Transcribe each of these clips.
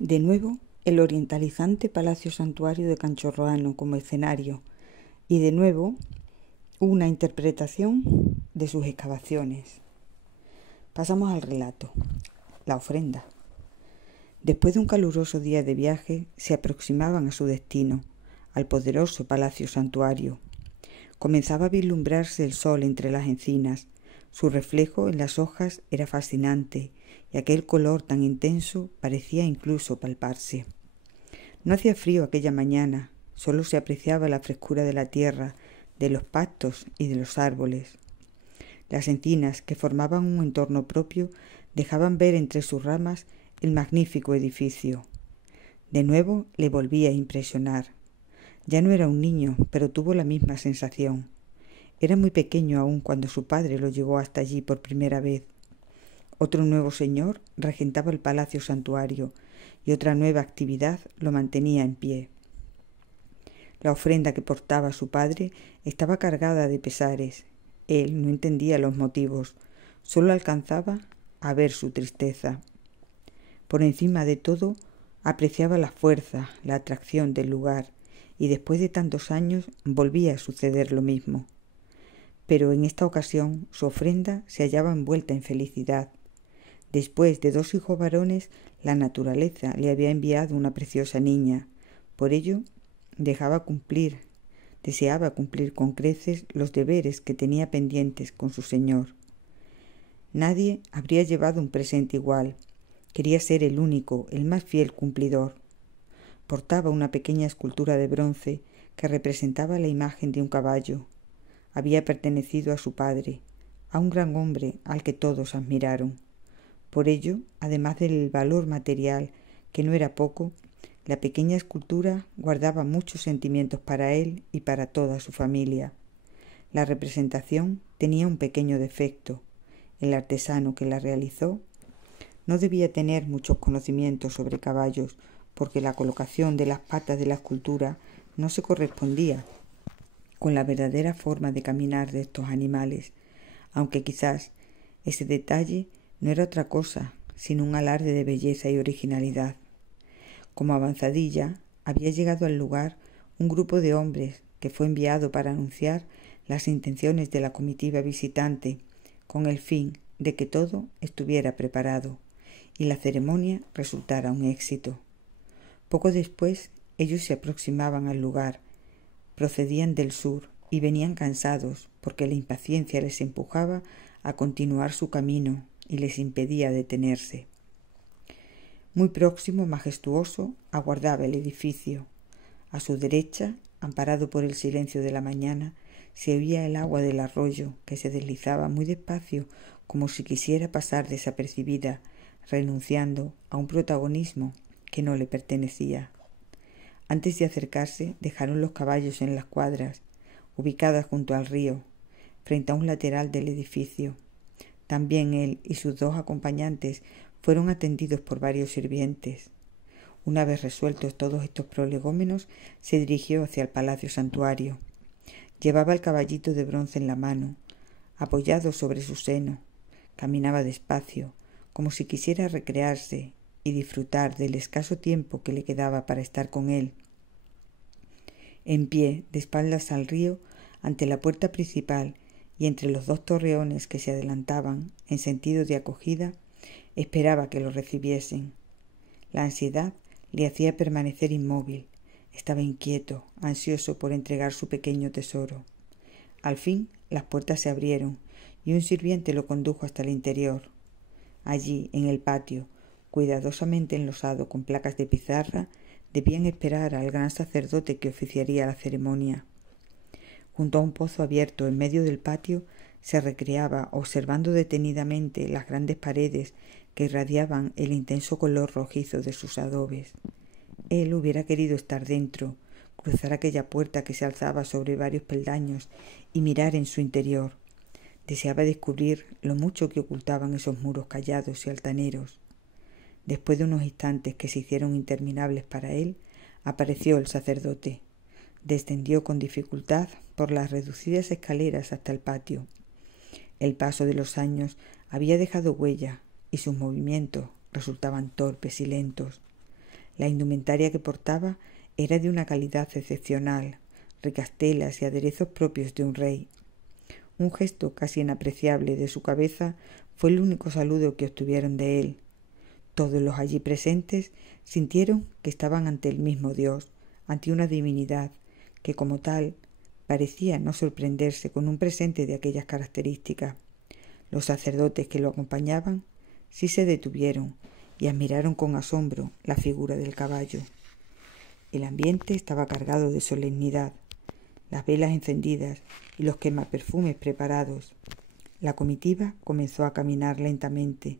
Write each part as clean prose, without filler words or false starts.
De nuevo, el orientalizante Palacio Santuario de Canchorroano como escenario y de nuevo una interpretación de sus excavaciones. Pasamos al relato. La ofrenda. Después de un caluroso día de viaje, se aproximaban a su destino, al poderoso Palacio Santuario. Comenzaba a vislumbrarse el sol entre las encinas. Su reflejo en las hojas era fascinante y aquel color tan intenso parecía incluso palparse. No hacía frío aquella mañana, solo se apreciaba la frescura de la tierra, de los pastos y de los árboles. Las encinas, que formaban un entorno propio, dejaban ver entre sus ramas el magnífico edificio. De nuevo le volvía a impresionar. Ya no era un niño, pero tuvo la misma sensación. Era muy pequeño aún cuando su padre lo llevó hasta allí por primera vez. Otro nuevo señor regentaba el Palacio Santuario y otra nueva actividad lo mantenía en pie. La ofrenda que portaba su padre estaba cargada de pesares. Él no entendía los motivos, solo alcanzaba a ver su tristeza. Por encima de todo, apreciaba la fuerza, la atracción del lugar, y después de tantos años volvía a suceder lo mismo. Pero en esta ocasión su ofrenda se hallaba envuelta en felicidad. Después de 2 hijos varones, la naturaleza le había enviado una preciosa niña. Por ello, deseaba cumplir con creces los deberes que tenía pendientes con su señor. Nadie habría llevado un presente igual. Quería ser el único, el más fiel cumplidor. Portaba una pequeña escultura de bronce que representaba la imagen de un caballo. Había pertenecido a su padre, a un gran hombre al que todos admiraron. Por ello, además del valor material, que no era poco, la pequeña escultura guardaba muchos sentimientos para él y para toda su familia. La representación tenía un pequeño defecto. El artesano que la realizó no debía tener muchos conocimientos sobre caballos, porque la colocación de las patas de la escultura no se correspondía con la verdadera forma de caminar de estos animales, aunque quizás ese detalle no era otra cosa sino un alarde de belleza y originalidad. Como avanzadilla, había llegado al lugar un grupo de hombres que fue enviado para anunciar las intenciones de la comitiva visitante, con el fin de que todo estuviera preparado y la ceremonia resultara un éxito. Poco después, ellos se aproximaban al lugar. Procedían del sur y venían cansados porque la impaciencia les empujaba a continuar su camino y les impedía detenerse. Muy próximo, majestuoso, aguardaba el edificio. A su derecha, amparado por el silencio de la mañana, se oía el agua del arroyo que se deslizaba muy despacio como si quisiera pasar desapercibida, renunciando a un protagonismo que no le pertenecía. Antes de acercarse, dejaron los caballos en las cuadras, ubicadas junto al río, frente a un lateral del edificio. También él y sus 2 acompañantes fueron atendidos por varios sirvientes. Una vez resueltos todos estos prolegómenos, se dirigió hacia el Palacio Santuario. Llevaba el caballito de bronce en la mano, apoyado sobre su seno. Caminaba despacio, como si quisiera recrearse y disfrutar del escaso tiempo que le quedaba para estar con él. En pie, de espaldas al río, ante la puerta principal y entre los 2 torreones que se adelantaban en sentido de acogida, esperaba que lo recibiesen. La ansiedad le hacía permanecer inmóvil. Estaba inquieto, ansioso por entregar su pequeño tesoro. Al fin, las puertas se abrieron y un sirviente lo condujo hasta el interior. Allí, en el patio, cuidadosamente enlosado con placas de pizarra, debían esperar al gran sacerdote que oficiaría la ceremonia. Junto a un pozo abierto en medio del patio, se recreaba observando detenidamente las grandes paredes que irradiaban el intenso color rojizo de sus adobes. Él hubiera querido estar dentro, cruzar aquella puerta que se alzaba sobre varios peldaños y mirar en su interior. Deseaba descubrir lo mucho que ocultaban esos muros callados y altaneros. Después de unos instantes que se hicieron interminables para él, apareció el sacerdote. Descendió con dificultad por las reducidas escaleras hasta el patio. El paso de los años había dejado huella y sus movimientos resultaban torpes y lentos. La indumentaria que portaba era de una calidad excepcional, ricas telas y aderezos propios de un rey. Un gesto casi inapreciable de su cabeza fue el único saludo que obtuvieron de él. Todos los allí presentes sintieron que estaban ante el mismo Dios, ante una divinidad que, como tal, parecía no sorprenderse con un presente de aquellas características. Los sacerdotes que lo acompañaban sí se detuvieron y admiraron con asombro la figura del caballo. El ambiente estaba cargado de solemnidad, las velas encendidas y los quemaperfumes preparados. La comitiva comenzó a caminar lentamente,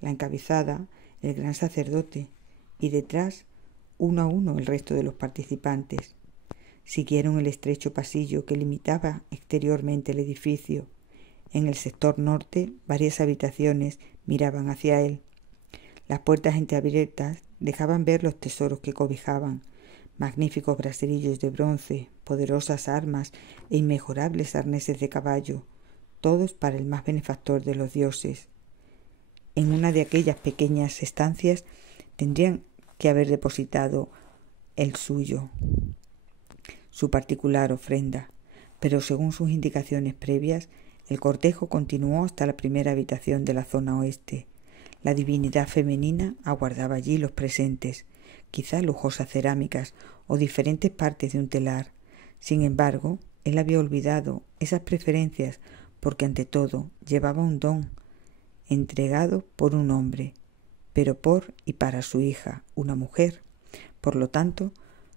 la encabezada el gran sacerdote y detrás, uno a uno, el resto de los participantes. Siguieron el estrecho pasillo que limitaba exteriormente el edificio. En el sector norte, varias habitaciones miraban hacia él. Las puertas entreabiertas dejaban ver los tesoros que cobijaban, magníficos braserillos de bronce, poderosas armas e inmejorables arneses de caballo, todos para el más benefactor de los dioses. En una de aquellas pequeñas estancias tendrían que haber depositado el suyo, su particular ofrenda, pero según sus indicaciones previas, el cortejo continuó hasta la primera habitación de la zona oeste. La divinidad femenina aguardaba allí los presentes, quizá lujosas cerámicas o diferentes partes de un telar. Sin embargo, él había olvidado esas preferencias porque ante todo llevaba un don, entregado por un hombre, pero por y para su hija, una mujer. Por lo tanto,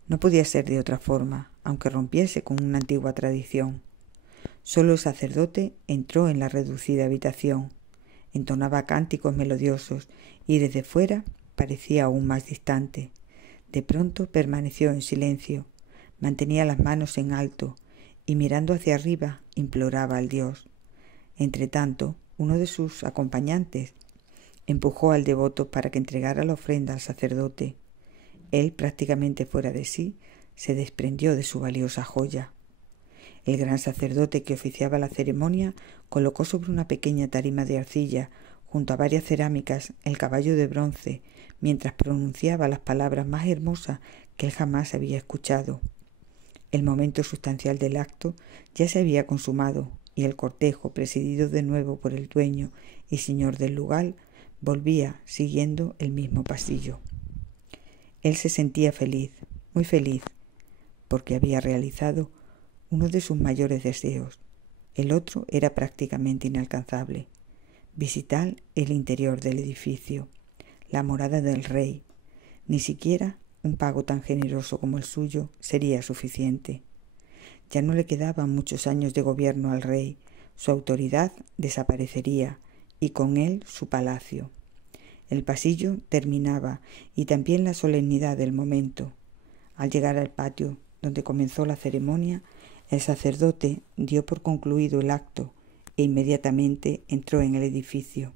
no podía ser de otra forma, aunque rompiese con una antigua tradición. Solo el sacerdote entró en la reducida habitación. Entonaba cánticos melodiosos y desde fuera parecía aún más distante. De pronto permaneció en silencio, mantenía las manos en alto y mirando hacia arriba imploraba al Dios. Entretanto, uno de sus acompañantes empujó al devoto para que entregara la ofrenda al sacerdote. Él, prácticamente fuera de sí, se desprendió de su valiosa joya. El gran sacerdote que oficiaba la ceremonia colocó sobre una pequeña tarima de arcilla, junto a varias cerámicas, el caballo de bronce, mientras pronunciaba las palabras más hermosas que él jamás había escuchado. El momento sustancial del acto ya se había consumado, y el cortejo, presidido de nuevo por el dueño y señor del lugar, volvía siguiendo el mismo pasillo. Él se sentía feliz, muy feliz, porque había realizado uno de sus mayores deseos. El otro era prácticamente inalcanzable: visitar el interior del edificio, la morada del rey. Ni siquiera un pago tan generoso como el suyo sería suficiente. Ya no le quedaban muchos años de gobierno al rey, su autoridad desaparecería y con él su palacio. El pasillo terminaba y también la solemnidad del momento. Al llegar al patio donde comenzó la ceremonia, el sacerdote dio por concluido el acto e inmediatamente entró en el edificio.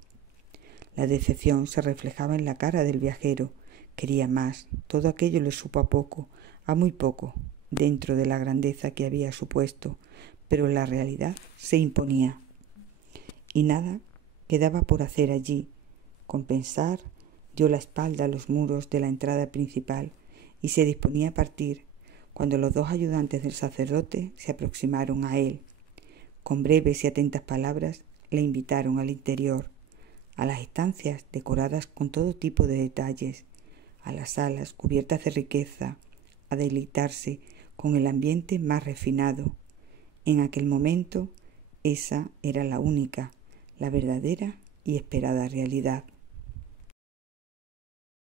La decepción se reflejaba en la cara del viajero. Quería más. Todo aquello le supo a poco, a muy poco, dentro de la grandeza que había supuesto, pero la realidad se imponía. Y nada quedaba por hacer allí. Con pensar, dio la espalda a los muros de la entrada principal y se disponía a partir, cuando los dos ayudantes del sacerdote se aproximaron a él. Con breves y atentas palabras le invitaron al interior, a las estancias decoradas con todo tipo de detalles, a las salas cubiertas de riqueza, a deleitarse con el ambiente más refinado. En aquel momento, esa era la única, la verdadera y esperada realidad.